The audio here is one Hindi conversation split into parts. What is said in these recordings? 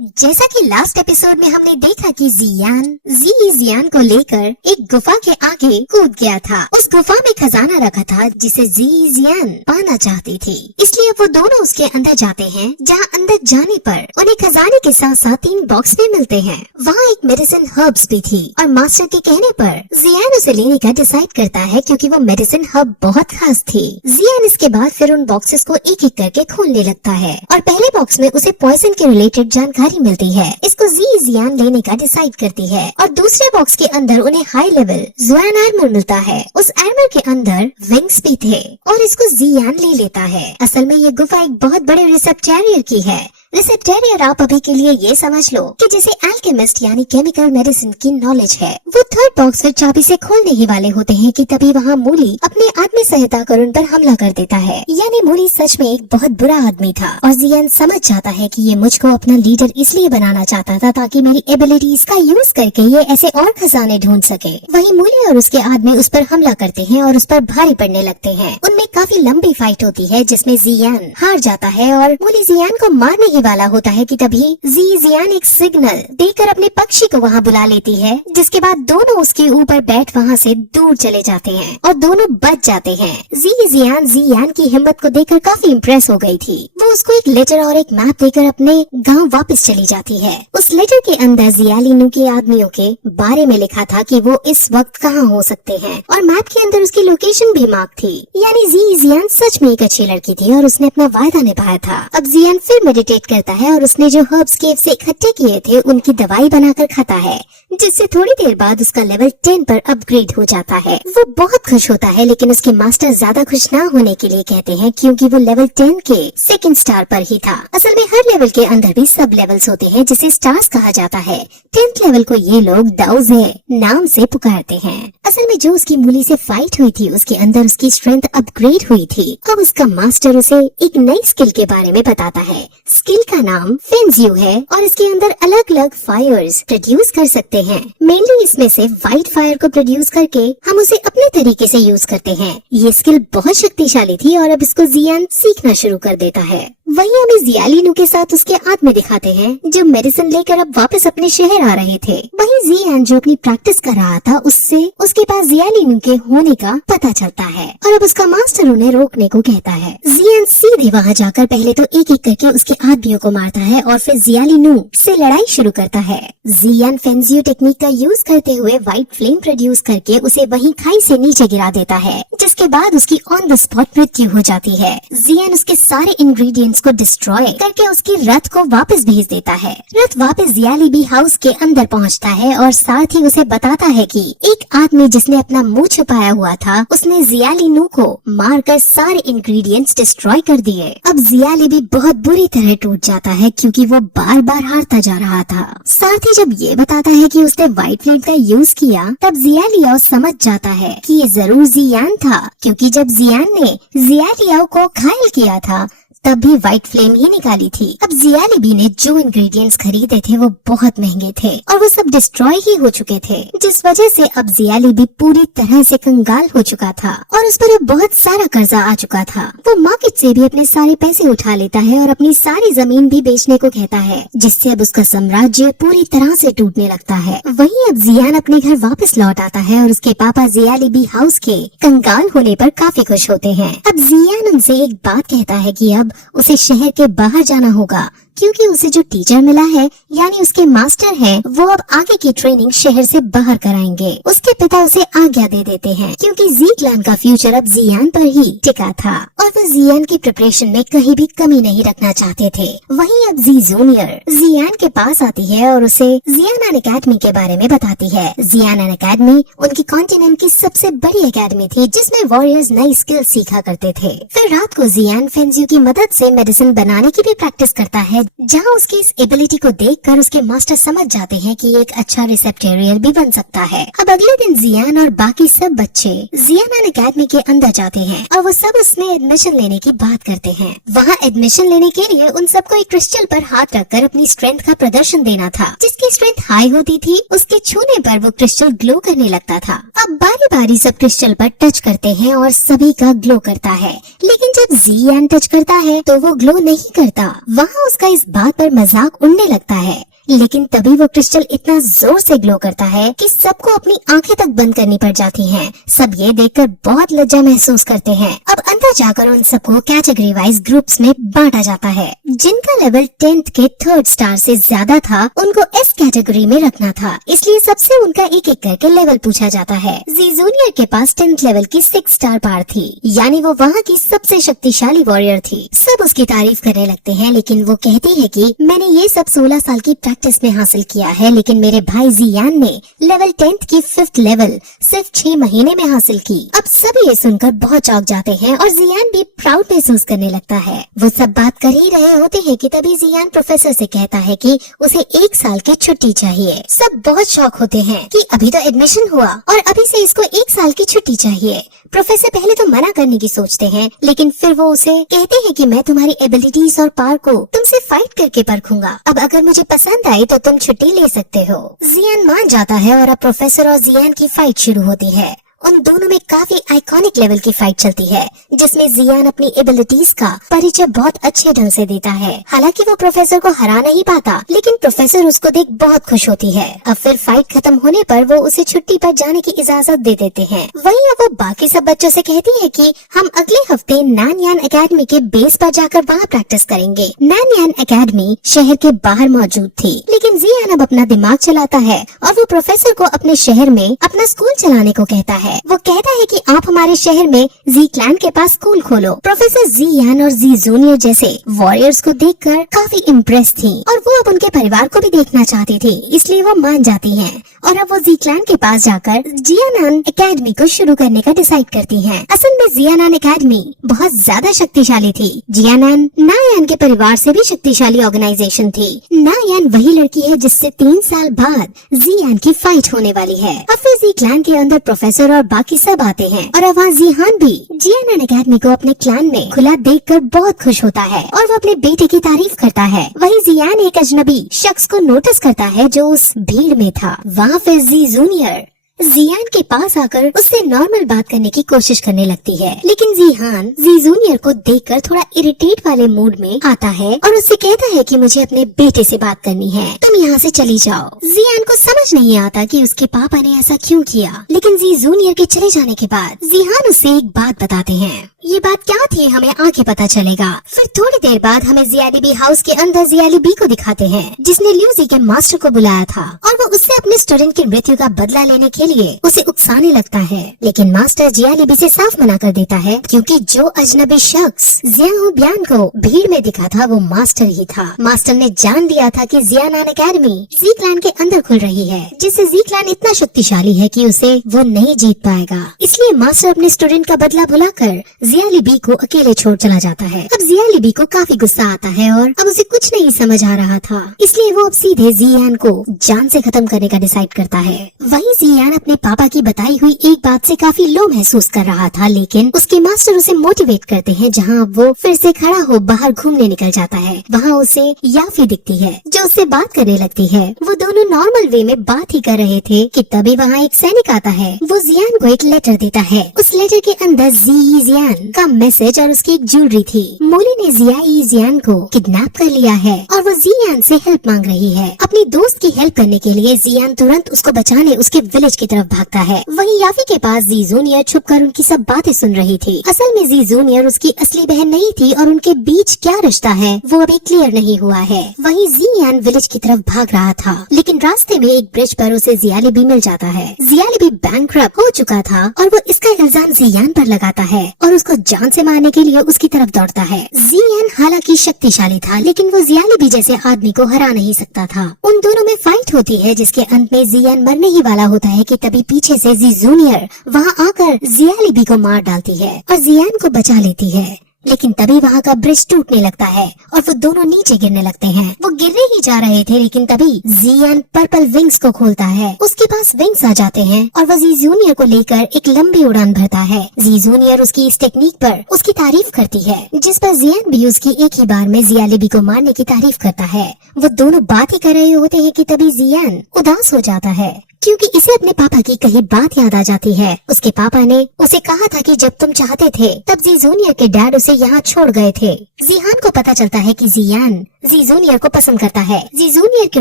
जैसा कि लास्ट एपिसोड में हमने देखा कि जियान को लेकर एक गुफा के आगे कूद गया था। उस गुफा में खजाना रखा था जिसे जियान पाना चाहती थी, इसलिए अब वो दोनों उसके अंदर जाते हैं, जहाँ अंदर जाने पर उन्हें खजाने के साथ साथ 3 बॉक्स भी मिलते हैं। वहाँ एक मेडिसिन हर्ब्स भी थी और मास्टर के कहने पर जियान उसे लेने का डिसाइड करता है क्योंकि वो मेडिसिन हर्ब बहुत खास थी। जियान इसके बाद फिर उन बॉक्सेस को एक एक करके खोलने लगता है और पहले बॉक्स में उसे पॉइजन के रिलेटेड जानकारी मिलती है। इसको जियान लेने का डिसाइड करती है और दूसरे बॉक्स के अंदर उन्हें हाई लेवल ज़ुआन आर्मर मिलता है। उस आर्मर के अंदर विंग्स भी थे और इसको जियान ले लेता है। असल में ये गुफा एक बहुत बड़े रिसेप्टेरियर की है। रिसेप्टेरियर आप अभी के लिए ये समझ लो कि जैसे एल्केमिस्ट यानी केमिकल मेडिसिन की नॉलेज है। वो थर्ड बॉक्स फिर चाबी से खोलने ही वाले होते हैं कि तभी वहाँ मूली अपने आदमी सहायता कर उन पर हमला कर देता है। यानी मूली सच में एक बहुत बुरा आदमी था और जियान समझ जाता है कि ये मुझको अपना लीडर इसलिए बनाना चाहता था ताकि मेरी एबिलिटीज का यूज करके ये ऐसे और खजाने ढूंढ सके। वहीं मूली और उसके आदमी उस पर हमला करते हैं और उस पर भारी पड़ने लगते हैं। उनमें काफी लंबी फाइट होती है जिसमें जियान हार जाता है और मूली जियान को मारने वाला होता है कि तभी जियान एक सिग्नल देकर अपने पक्षी को वहाँ बुला लेती है, जिसके बाद दोनों उसके ऊपर बैठ वहाँ से दूर चले जाते हैं और दोनों बच जाते हैं। जियान की हिम्मत को देखकर काफी इम्प्रेस हो गई थी। वो उसको एक लेटर और एक मैप देकर अपने गांव वापस चली जाती है। उस लेटर के अंदर जियालिनू के आदमियों के बारे में लिखा था कि वो इस वक्त कहाँ हो सकते हैं और मैप के अंदर उसकी लोकेशन भी मार्क थी। यानी जियान सच में एक अच्छी लड़की थी और उसने अपना वायदा निभाया था। अब जियान फिर मेडिटेट करता है और उसने जो हर्ब्स केव से इकट्ठे किए थे उनकी दवाई बनाकर खाता है, जिससे थोड़ी देर बाद उसका लेवल 10 पर अपग्रेड हो जाता है। वो बहुत खुश होता है लेकिन उसके मास्टर ज्यादा खुश ना होने के लिए कहते हैं क्योंकि वो लेवल 10 के सेकंड स्टार पर ही था। असल में हर लेवल के अंदर भी सब लेवल्स होते हैं जिसे स्टार्स कहा जाता है। 10th लेवल को ये लोग दाउजे नाम से पुकारते हैं। असल में जो उसकी मूली से फाइट हुई थी उसके अंदर उसकी स्ट्रेंथ अपग्रेड हुई थी। अब उसका मास्टर उसे एक नई स्किल के बारे में बताता है। स्किल का नाम फेंजियो है और इसके अंदर अलग अलग फायर्स प्रोड्यूस कर सकते हैं। मेनली इसमें से व्हाइट फायर को प्रोड्यूस करके हम उसे अपने तरीके से यूज करते हैं। ये स्किल बहुत शक्तिशाली थी और अब इसको जियान सीखना शुरू कर देता है। वहीं हमें जियालिनू के साथ उसके आदमी दिखाते हैं जो मेडिसिन लेकर अब वापस अपने शहर आ रहे थे। वहीं जियान जो अपनी प्रैक्टिस कर रहा था उससे उसके पास जियालिनू के होने का पता चलता है और अब उसका मास्टर उन्हें रोकने को कहता है। जियान सीधे वहाँ जाकर पहले तो एक एक करके उसके आदमियों को मारता है और फिर जियालिनू से लड़ाई शुरू करता है। जियान फेंजियो टेक्निक का यूज करते हुए व्हाइट फ्लेम प्रोड्यूस करके उसे वहीं खाई से नीचे गिरा देता है, जिसके बाद उसकी ऑन द स्पॉट मृत्यु हो जाती है। जियान उसके सारे इंग्रेडिएंट्स को डिस्ट्रॉय करके उसकी रथ को वापस भेज देता है। रथ वापस जियालिबी हाउस के अंदर पहुंचता है और साथ ही उसे बताता है कि एक आदमी जिसने अपना मुंह छुपाया हुआ था उसने जियालिनू को मारकर सारे इंग्रेडिएंट्स डिस्ट्रॉय कर दिए। अब जियालिबी बहुत बुरी तरह टूट जाता है क्योंकि वो बार बार हारता जा रहा था। साथ ही जब ये बताता है कि उसने व्हाइट फ्लेम का यूज किया तब जियालियाओ समझ जाता है कि ये जरूर जियान था, क्योंकि जब जियान ने जियालियाओ को घायल किया था तब भी व्हाइट फ्लेम ही निकाली थी। अब जियालिबी ने जो इंग्रेडिएंट्स खरीदे थे वो बहुत महंगे थे और वो सब डिस्ट्रॉय ही हो चुके थे, जिस वजह से अब जियालिबी पूरी तरह से कंगाल हो चुका था और उस पर अब बहुत सारा कर्जा आ चुका था। वो मार्केट से भी अपने सारे पैसे उठा लेता है और अपनी सारी जमीन भी बेचने को कहता है, जिससे अब उसका साम्राज्य पूरी तरह से टूटने लगता है। वहीं अब जियान अपने घर वापस लौट आता है और उसके पापा जियालिबी हाउस के कंगाल होने पर काफी खुश होते हैं। अब जियान उनसे एक बात कहता है कि अब उसे शहर के बाहर जाना होगा क्योंकि उसे जो टीचर मिला है यानी उसके मास्टर हैं, वो अब आगे की ट्रेनिंग शहर से बाहर कराएंगे। उसके पिता उसे आज्ञा दे देते हैं क्योंकि जी क्लान का फ्यूचर अब जियान पर ही टिका था और वो जियान की प्रिपरेशन में कहीं भी कमी नहीं रखना चाहते थे। वहीं अब जी जूनियर जियान के पास आती है और उसे जियान एकेडमी के बारे में बताती है। जियान एकेडमी उनकी कॉन्टिनेंट की सबसे बड़ी एकेडमी थी जिसमें वॉरियर्स नई स्किल सीखा करते थे। फिर रात को जियान फेंजियो की मदद से मेडिसिन बनाने की भी प्रैक्टिस करता है, जहां उसकी इस एबिलिटी को देखकर उसके मास्टर समझ जाते हैं कि एक अच्छा रिसेप्टेरियल भी बन सकता है। अब अगले दिन जियान और बाकी सब बच्चे जियान एकेडमी के अंदर जाते हैं और वो सब उसमें एडमिशन लेने की बात करते हैं। वहाँ एडमिशन लेने के लिए उन सबको एक क्रिस्टल पर हाथ रखकर अपनी स्ट्रेंथ का प्रदर्शन देना था। जिसकी स्ट्रेंथ हाई होती थी उसके छूने पर वो क्रिस्टल ग्लो करने लगता था। अब बारी बारी सब क्रिस्टल पर टच करते हैं और सभी का ग्लो करता है, लेकिन जब जियान टच करता है तो वो ग्लो नहीं करता। वहाँ उसका इस इस बात पर मजाक उड़ने लगता है, लेकिन तभी वो क्रिस्टल इतना जोर से ग्लो करता है कि सबको अपनी आंखें तक बंद करनी पड़ जाती हैं। सब ये देखकर बहुत लज्जा महसूस करते हैं। अब अंदर जाकर उन सबको कैटेगरी वाइज ग्रुप्स में बांटा जाता है। जिनका लेवल 10th के 3rd स्टार से ज्यादा था उनको एस कैटेगरी में रखना था, इसलिए सबसे उनका एक एक करके लेवल पूछा जाता है। जी जूनियर के पास 10th लेवल की 6 स्टार पावर थी, यानी वो वहाँ की सबसे शक्तिशाली वॉरियर थी। सब उसकी तारीफ करने लगते हैं, लेकिन वो कहती है कि मैंने ये सब 16 साल की प्रैक्टिस में हासिल किया है, लेकिन मेरे भाई जियान ने लेवल 10th की 5th लेवल सिर्फ 6 महीने में हासिल की। अब सब ये सुनकर बहुत चौंक जाते हैं और जियान भी प्राउड महसूस करने लगता है। वो सब बात कर ही रहे होते हैं कि तभी जियान प्रोफेसर से कहता है कि उसे 1 साल की छुट्टी चाहिए। सब बहुत शॉक होते हैं कि अभी तो एडमिशन हुआ और अभी से इसको 1 साल की छुट्टी चाहिए। प्रोफेसर पहले तो मना करने की सोचते हैं, लेकिन फिर वो उसे कहते हैं कि मैं तुम्हारी एबिलिटीज और पावर को तुमसे फाइट करके परखूंगा। अब अगर मुझे पसंद आई तो तुम छुट्टी ले सकते हो। जियान मान जाता है और अब प्रोफेसर और जियान की फाइट शुरू होती है। उन दोनों में काफी आइकॉनिक लेवल की फाइट चलती है, जिसमें जियान अपनी एबिलिटीज का परिचय बहुत अच्छे ढंग से देता है। हालांकि वो प्रोफेसर को हरा नहीं पाता, लेकिन प्रोफेसर उसको देख बहुत खुश होती है। अब फिर फाइट खत्म होने पर वो उसे छुट्टी पर जाने की इजाजत दे देते हैं। वहीं अब वो बाकी सब बच्चों से कहती है कि हम अगले हफ्ते नैनयान एकेडमी के बेस पर जाकर वहाँ प्रैक्टिस करेंगे। नैनयान एकेडमी शहर के बाहर मौजूद थी, लेकिन जियान अब अपना दिमाग चलाता है और वो प्रोफेसर को अपने शहर में अपना स्कूल चलाने को कहता है। वो कहता है कि आप हमारे शहर में जी क्लैन के पास स्कूल खोलो। प्रोफेसर जियान और जी जूनियर जैसे वॉरियर्स को देखकर काफी इम्प्रेस थी और वो अब उनके परिवार को भी देखना चाहती थी, इसलिए वो मान जाती हैं और अब वो जी क्लैन के पास जाकर जियानान एकेडमी को शुरू करने का डिसाइड करती हैं। असल में जियानान एकेडमी बहुत ज्यादा शक्तिशाली थी। जियानान नायान के परिवार से भी शक्तिशाली ऑर्गेनाइजेशन थी। नायान वही लड़की है जिससे 3 साल बाद जियान की फाइट होने वाली है। अब फिर जी क्लैन के अंदर प्रोफेसर और बाकी सब आते हैं और अब वहाँ जिहान भी जियानान एकेडमी को अपने क्लैन में खुला देखकर बहुत खुश होता है और वो अपने बेटे की तारीफ करता है। वहीं जियान एक अजनबी शख्स को नोटिस करता है जो उस भीड़ में था। वहाँ फिर जी जूनियर जियान के पास आकर उससे नॉर्मल बात करने की कोशिश करने लगती है, लेकिन जिहान जी जूनियर को देखकर थोड़ा इरिटेट वाले मूड में आता है और उससे कहता है कि मुझे अपने बेटे से बात करनी है, तुम यहाँ से चली जाओ। जियान को समझ नहीं आता कि उसके पापा ने ऐसा क्यों किया, लेकिन जी जूनियर के चले जाने के बाद जिहान उससे एक बात बताते हैं। ये बात क्या थी हमें आगे पता चलेगा। फिर थोड़ी देर बाद हमें जियालीबी हाउस के अंदर जियालीबी को दिखाते हैं, जिसने ल्यूजी के मास्टर को बुलाया था और वो उससे अपने स्टूडेंट की मृत्यु का बदला लेने के लिए उसे उकसाने लगता है, लेकिन मास्टर जियालीबी से साफ मना कर देता है क्योंकि जो अजनबी शख्स जियाओ ब्यान को भीड़ में दिखा था वो मास्टर ही था। मास्टर ने जान लिया था कि जियानान एकेडमी जी क्लैन के अंदर खुल रही है, जिससे जी क्लैन इतना शक्तिशाली है कि उसे वो नहीं जीत पाएगा। इसलिए मास्टर अपने स्टूडेंट का बदला बुलाकर जियालीबी को अकेले छोड़ चला जाता है। अब जियालीबी को काफी गुस्सा आता है और अब उसे कुछ नहीं समझ आ रहा था, इसलिए वो अब सीधे जियान को जान से खत्म करने का डिसाइड करता है। वहीं जियान अपने पापा की बताई हुई एक बात से काफी लो महसूस कर रहा था, लेकिन उसके मास्टर उसे मोटिवेट करते हैं। जहाँ वो फिर से खड़ा हो बाहर घूमने निकल जाता है, वहाँ उसे याफी दिखती है जो उससे बात करने लगती है। वो दोनों नॉर्मल वे में बात ही कर रहे थे कि तभी वहाँ एक सैनिक आता है। वो जियान को एक लेटर देता है। उस लेटर के अंदर जियान का मैसेज और उसकी एक ज्वेलरी थी। मोली ने जियान को किडनैप कर लिया है और वो जियान से हेल्प मांग रही है। अपनी दोस्त की हेल्प करने के लिए जियान तुरंत उसको बचाने उसके विलेज की तरफ भागता है। वहीं याफी के पास जी जूनियर छुपकर उनकी सब बातें सुन रही थी। असल में जी जूनियर उसकी असली बहन नहीं थी और उनके बीच क्या रिश्ता है वो अभी क्लियर नहीं हुआ है। वहीं जियान विलेज की तरफ भाग रहा था, लेकिन रास्ते में एक ब्रिज पर उसे जियालीबी मिल जाता है। जियालीबी बैंकरप्ट हो चुका था और वो इसका इल्जाम जियान पर लगाता है और उसको जान से मारने के लिए उसकी तरफ दौड़ता है। जियान हालांकि शक्तिशाली था, लेकिन वो जियालीबी जैसे आदमी को हरा नहीं सकता था। उन दोनों में फाइट होती है, जिसके अंत में जियान मरने ही वाला होता है कि तभी पीछे से जी जूनियर वहाँ आकर जियालीबी को मार डालती है और जियान को बचा लेती है। लेकिन तभी वहाँ का ब्रिज टूटने लगता है और वो दोनों नीचे गिरने लगते हैं। वो गिरने ही जा रहे थे, लेकिन तभी जियान पर्पल विंग्स को खोलता है। उसके पास विंग्स आ जाते हैं और वो जी जूनियर को लेकर एक लंबी उड़ान भरता है। जी जूनियर उसकी इस टेक्निक पर उसकी तारीफ करती है, जिस पर जियान भी उसकी एक ही बार में जियालीबी को मारने की तारीफ करता है। वो दोनों बात ही कर रहे होते हैं कि तभी जियान उदास हो जाता है क्योंकि इसे अपने पापा की कही बात याद आ जाती है। उसके पापा ने उसे कहा था कि जब तुम चाहते थे तब जी जूनियर के डैड उसे यहाँ छोड़ गए थे। जिहान को पता चलता है कि जियान जी जूनियर को पसंद करता है। जी जूनियर के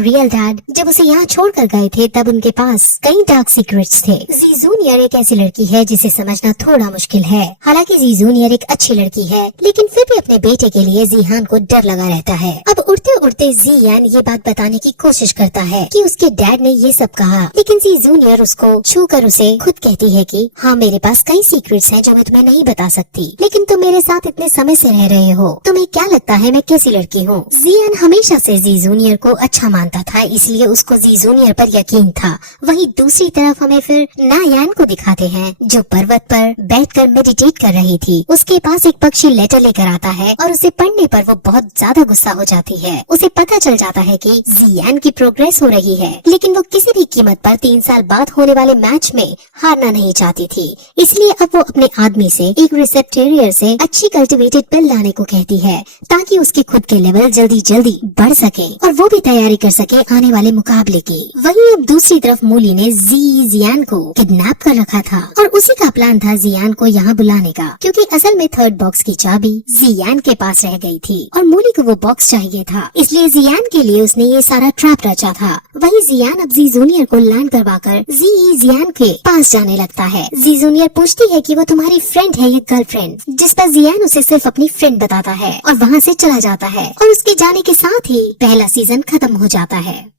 रियल डैड जब उसे यहाँ छोड़कर गए थे तब उनके पास कई डार्क सीक्रेट्स थे। जी जूनियर एक ऐसी लड़की है जिसे समझना थोड़ा मुश्किल है। हालांकि जी जूनियर एक अच्छी लड़की है, लेकिन फिर भी अपने बेटे के लिए जिहान को डर लगा रहता है। अब उड़ते उड़ते जियान ये बात बताने की कोशिश करता है कि उसके डैड ने ये सब कहा, लेकिन जी जूनियर उसको छूकर उसे खुद कहती है कि हाँ, मेरे पास कई सीक्रेट्स हैं जो मैं तुम्हें नहीं बता सकती, लेकिन तुम मेरे साथ इतने समय से रह रहे हो, तुम्हें क्या लगता है मैं कैसी लड़की हूँ। जियान हमेशा से जी जूनियर को अच्छा मानता था, इसलिए उसको जी जूनियर पर यकीन था। वहीं दूसरी तरफ हमें फिर नायान को दिखाते हैं जो पर्वत पर बैठकर मेडिटेट कर रही थी। उसके पास एक पक्षी लेटर लेकर आता है और उसे पढ़ने पर वो बहुत ज्यादा गुस्सा हो जाती है। उसे पता चल जाता है कि जियान की प्रोग्रेस हो रही है, लेकिन वो किसी भी कीमत पर 3 साल बाद होने वाले मैच में हारना नहीं चाहती थी। इसलिए अब वो अपने आदमी से एक रिसेप्टेरियर से अच्छी कल्टिवेटेड पिल लाने को कहती है ताकि उसके खुद के लेवल जल्दी जल्दी बढ़ सके और वो भी तैयारी कर सके आने वाले मुकाबले की। वहीं अब दूसरी तरफ मूली ने जियान को किडनैप कर रखा था और उसी का प्लान था जियान को यहाँ बुलाने का, क्योंकि असल में थर्ड बॉक्स की चाबी जियान के पास रह गई थी और मूली को वो बॉक्स चाहिए था, इसलिए जियान के लिए उसने ये सारा ट्रैप रचा था। वहीं जियान अब जी जूनियर को लैंड करवाकर जियान के पास जाने लगता है। जी जूनियर पूछती है कि वो तुम्हारी फ्रेंड है या गर्लफ्रेंड, जिस पर जियान उसे सिर्फ अपनी फ्रेंड बताता है और वहाँ से चला जाता है और उसके जाने के साथ ही पहला सीजन खत्म हो जाता है।